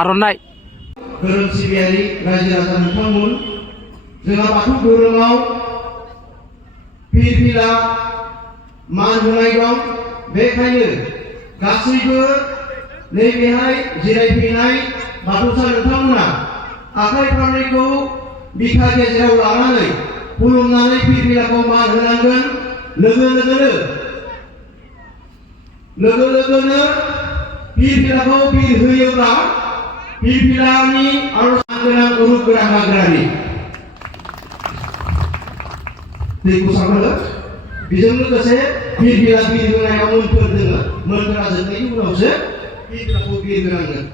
आर'नाइ धोरोम सिबियारि रायजो राजा नोंथांमोन जोंहा बाथौ धोरोमाव फिरफिला मान होनाय दं बेखायनो गासैबो नैबेहाय जिरायफैनाय बाथौसा नोंथांमोना आखाइ फारनैखौ बिखा गेजेराव लानानै खुलुमनानै फिरफिलाखौ मान होनांगोन लोगो लोगोनो फिरफिलाखौ बिर होयोब्ला फिरफिलानि आरज गोनां उरुप गोनां हाग्रानि दैखौ सारनांगोन बेजों लोगोसे फिरफिला बिर होनायाव मोन्थोर दोङो मोन्थोरा जोबनायनि उनावसो फिरफिलाखौ बिर होनांगोन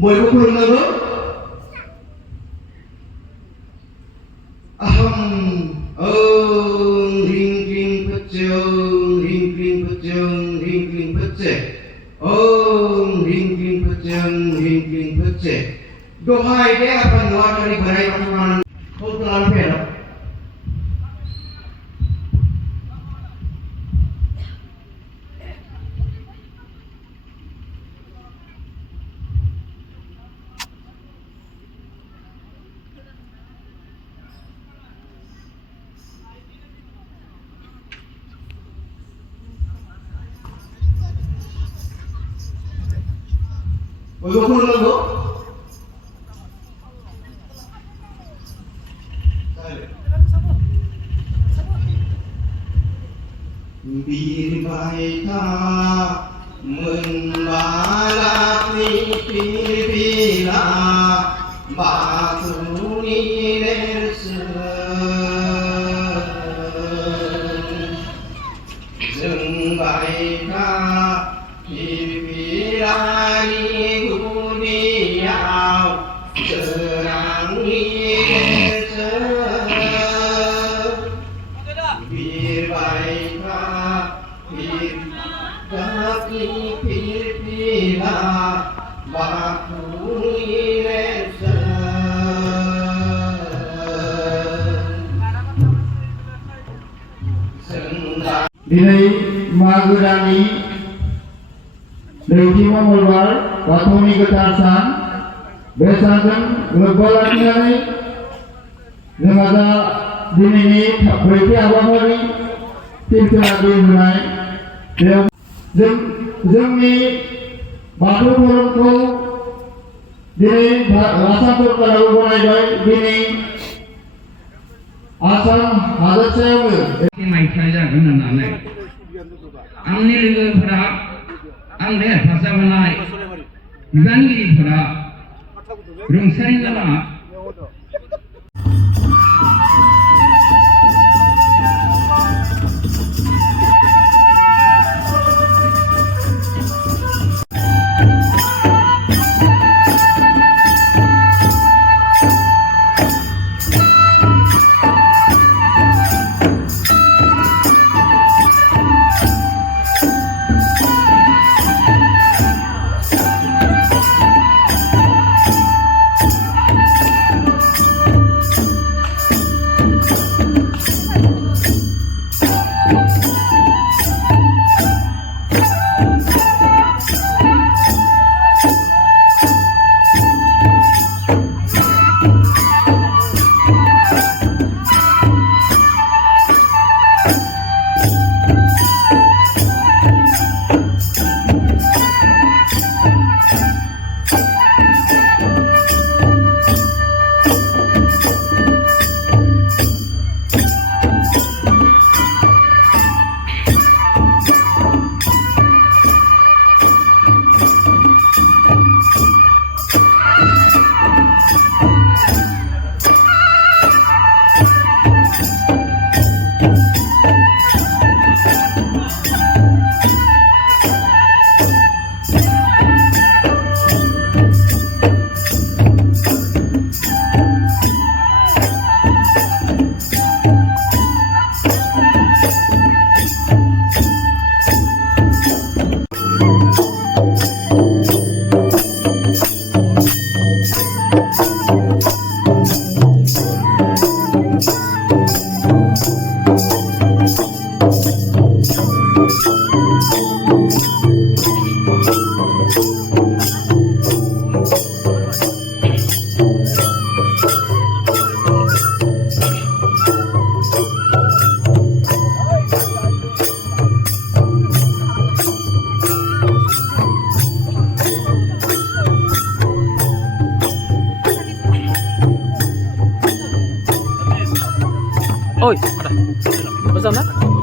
बयबो खुलुमनांगौ अहम ओं ह्रीं क्लीं फच्चे ओं ह्रीं क्लीं फच्चे ओं ह्रीं क्लीं फच्चे ओं ह्रीं क्लीं फच्चे ओं ह्रीं क्लीं फच्चे दोहाय दे अपन दोआ dari बोराइ बाथौनान खौ लानानै फैया bयबो खुलुमनांगौ बिरबाय था मोनबालानि फिरफिला बाथौनि नेरसोन जोंबाय था फिरफिलानि गुदियाव सोरांनि नेरसोन बिरबाय था फिरफिला बाथौनि नेरसोन दिनै मागो दाननि नैथि मंगलबार बाथौनि गोथार सान बे सानजों लोब्बा लाखिनानै जोंहा दा दिनैनि ब्रैथि हाबाफारि फिरफिला बिर होनाय बेयाव जोंनि बाथौ धोरोमखौ दिनै आसाम सरकाराबो गनायबाय दिनै आसाम हादोरसायावनो मायथाइ जागोन होननानै आंनि लोगोफोरा आं बे हेफाजाब होनाय बिबानगिरिफोरा रुंसारि जाना 어이, 알아. 맞았나?